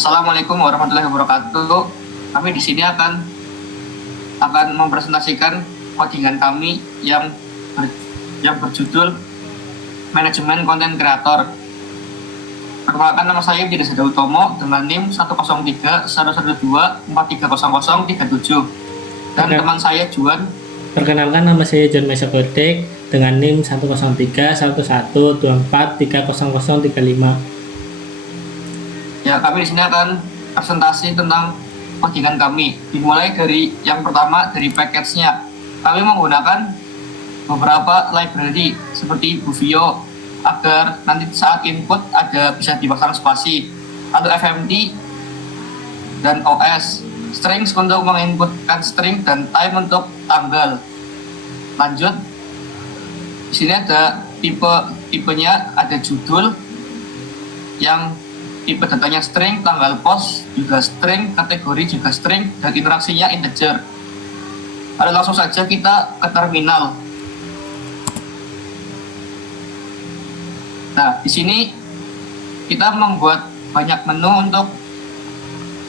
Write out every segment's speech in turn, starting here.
Assalamualaikum warahmatullahi wabarakatuh. Kami di sini akan mempresentasikan codingan kami yang berjudul Manajemen Konten Kreator. Perkenalkan, nama saya Yudi Desada Utomo dengan NIM 103.112.430037 dan teman saya Juan. Perkenalkan, nama saya John Mesokotek dengan NIM 103.1124.30035. Ya, kami di sini akan presentasi tentang codingan kami. Dimulai dari yang pertama, dari package-nya. Kami menggunakan beberapa library seperti Buvio agar nanti saat input bisa dipasang spasi, atau FMT dan OS. Strings untuk menginputkan string dan time untuk tanggal. Lanjut, di sini ada tipenya, ada judul yang tipe datanya string, tanggal post juga string, kategori juga string, dan interaksinya integer. Lalu langsung saja kita ke terminal. Nah, di sini kita membuat banyak menu untuk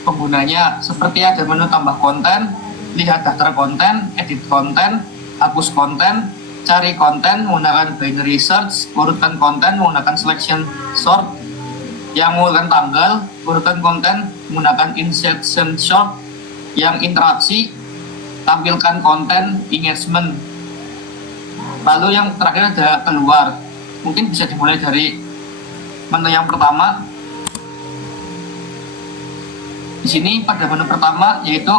penggunanya, seperti ada menu tambah konten, lihat daftar konten, edit konten, hapus konten, cari konten menggunakan binary search, urutkan konten menggunakan selection sort, yang menggunakan tanggal, urutan konten menggunakan insertion sort, yang interaksi, tampilkan konten, engagement. Lalu yang terakhir ada keluar. Mungkin bisa dimulai dari menu yang pertama. Di sini pada menu pertama yaitu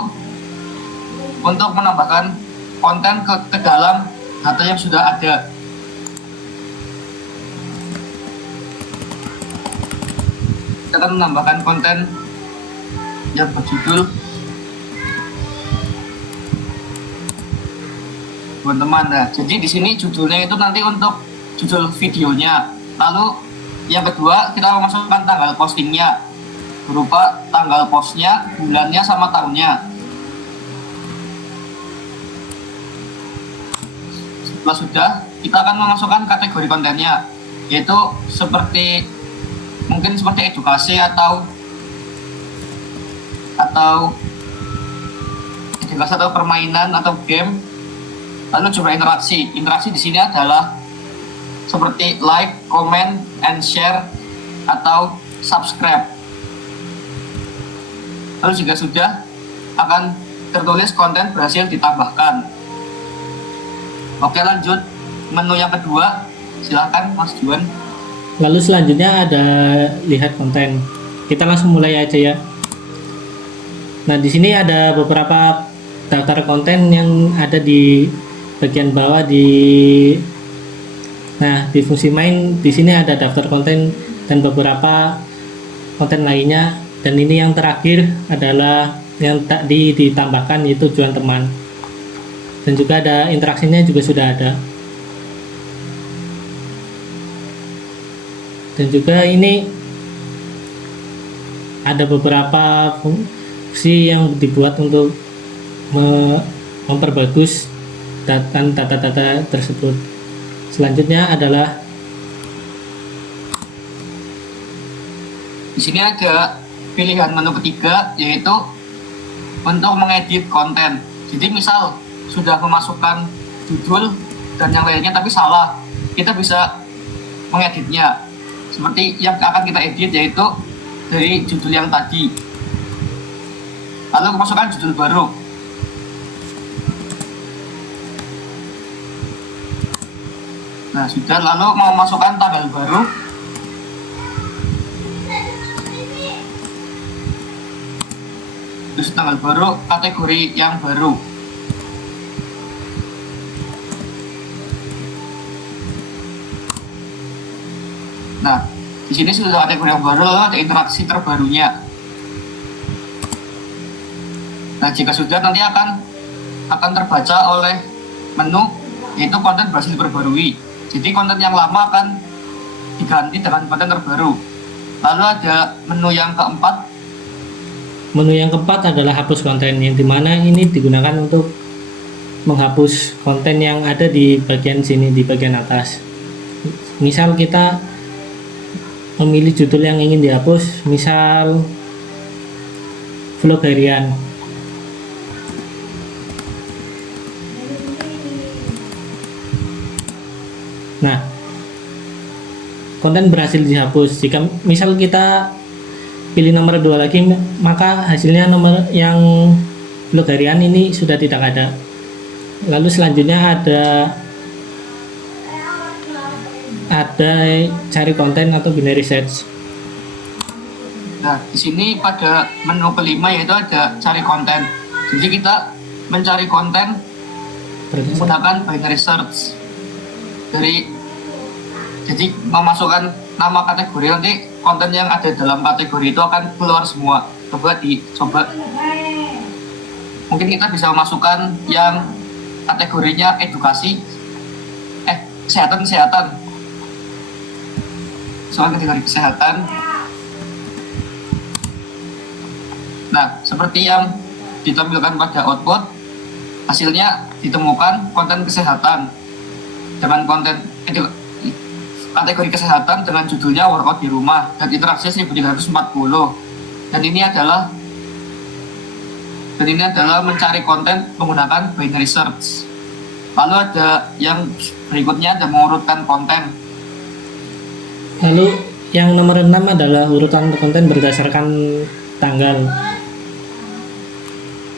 untuk menambahkan konten ke dalam data yang sudah ada. Kita akan menambahkan konten yang berjudul teman-teman. Nah, jadi di sini judulnya itu nanti untuk judul videonya. Lalu yang kedua, kita memasukkan tanggal postingnya berupa tanggal postnya, bulannya, sama tahunnya. Setelah sudah, kita akan memasukkan kategori kontennya, yaitu mungkin seperti edukasi atau permainan atau game. Lalu juga interaksi. Interaksi di sini adalah seperti like, comment, and share atau subscribe. Lalu juga sudah akan tertulis konten berhasil ditambahkan. Oke, lanjut menu yang kedua. Silakan Mas Juan. Lalu selanjutnya ada lihat konten. Kita langsung mulai aja ya. Nah, di sini ada beberapa daftar konten yang ada di bagian bawah di fungsi main. Di sini ada daftar konten dan beberapa konten lainnya. Dan ini yang terakhir adalah yang tadi ditambahkan, yaitu tujuan teman. Dan juga ada interaksinya juga sudah ada. Dan juga ini ada beberapa fungsi yang dibuat untuk memperbagus data-data tersebut. Selanjutnya adalah di sini ada pilihan menu ketiga, yaitu untuk mengedit konten. Jadi misal sudah memasukkan judul dan yang lainnya tapi salah, kita bisa mengeditnya. Seperti yang akan kita edit yaitu dari judul yang tadi. Lalu masukkan judul baru. Nah, sudah. Lalu mau masukkan tanggal baru. Terus tanggal baru, kategori yang baru. Nah, di sini sudah ada kategori yang baru, lalu ada interaksi terbarunya. Nah, jika sudah, nanti akan terbaca oleh menu, yaitu konten berhasil diperbarui. Jadi konten yang lama akan diganti dengan konten terbaru. Lalu ada menu yang keempat. Menu yang keempat adalah hapus konten, yang dimana ini digunakan untuk menghapus konten yang ada di bagian sini, di bagian atas. Misal kita memilih judul yang ingin dihapus, misal vlog harian. Nah, konten berhasil dihapus. Jika misal kita pilih nomor 2 lagi, maka hasilnya nomor yang vlog harian ini sudah tidak ada. Lalu selanjutnya ada cari konten atau binary search. Nah, di sini pada menu kelima yaitu ada cari konten. Jadi kita mencari konten menggunakan binary search. Jadi memasukkan nama kategori, nanti konten yang ada dalam kategori itu akan keluar semua. Coba mungkin kita bisa memasukkan yang kategorinya edukasi, kesehatan. Soal kategori kesehatan. Nah, seperti yang ditampilkan pada output, hasilnya ditemukan konten kesehatan dengan kategori kesehatan dengan judulnya workout di rumah dan interaksi 1340. Dan ini adalah mencari konten menggunakan binary search. Lalu ada yang berikutnya, ada mengurutkan konten. Lalu yang nomor 6 adalah urutan konten berdasarkan tanggal.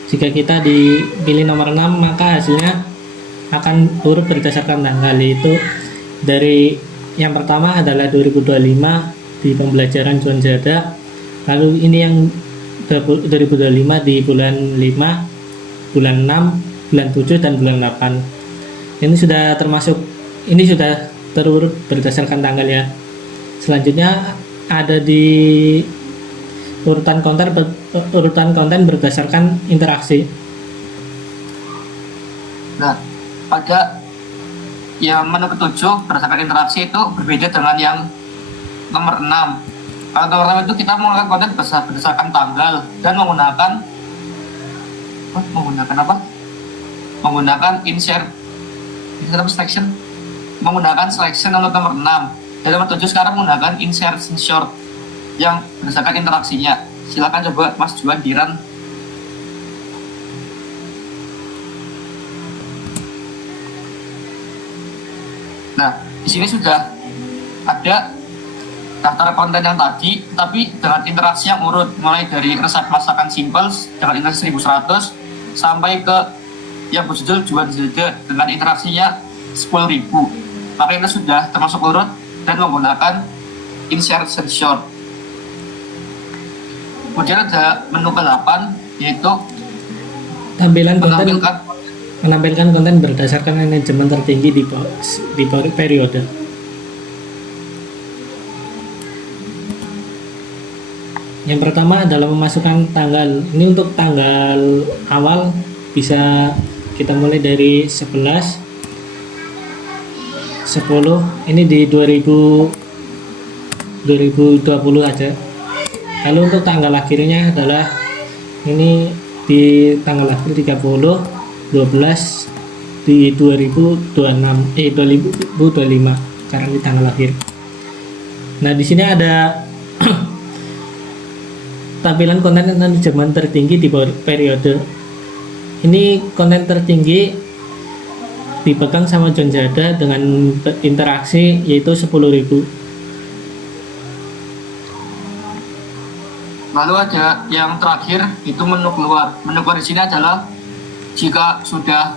Jika kita dipilih nomor 6, maka hasilnya akan urut berdasarkan tanggal, yaitu dari yang pertama adalah 2025 di pembelajaran John Zada. Lalu ini yang 2025 di bulan 5, bulan 6, bulan 7 dan bulan 8. Ini sudah terurut berdasarkan tanggal ya. Selanjutnya ada di urutan konten berdasarkan interaksi. Nah, pada yang menu ketujuh berdasarkan interaksi itu berbeda dengan yang nomor 6. Kalau nomor 6 itu kita menggunakan konten berdasarkan tanggal dan menggunakan insert selection, menggunakan selection untuk nomor 6. Dan nomor 7 sekarang menggunakan insertion short yang berdasarkan interaksinya. Silakan coba Mas Juan Diran. Nah, di sini sudah ada daftar konten yang tadi, tapi dengan interaksi yang urut, mulai dari resep masakan simple dengan interaksi 1100 sampai ke yang berjudul Juan Zada dengan interaksinya 10.000. Maka ini sudah termasuk urut dan menggunakan insertion short. Kemudian ada menu ke-8 yaitu menampilkan konten berdasarkan manajemen tertinggi di periode. Yang pertama adalah memasukkan tanggal. Ini untuk tanggal awal bisa kita mulai dari 11, 10. Ini di 2020 aja. Lalu untuk tanggal akhirnya adalah ini di tanggal akhir 30, 12 di 2025 sekarang di tanggal akhir. Nah, di sini ada tampilan konten manajemen tertinggi di periode. Ini konten tertinggi dipegang sama John Zada dengan interaksi yaitu 10.000. Lalu ada yang terakhir itu menu keluar. Menu keluar di sini adalah jika sudah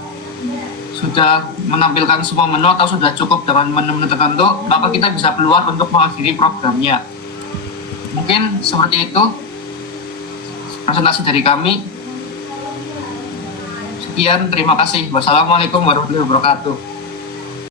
menampilkan semua menu atau sudah cukup dengan menu-menu tertentu, maka kita bisa keluar untuk mengakhiri programnya. Mungkin seperti itu presentasi dari kami. Sekian, terima kasih. Wassalamualaikum warahmatullahi wabarakatuh.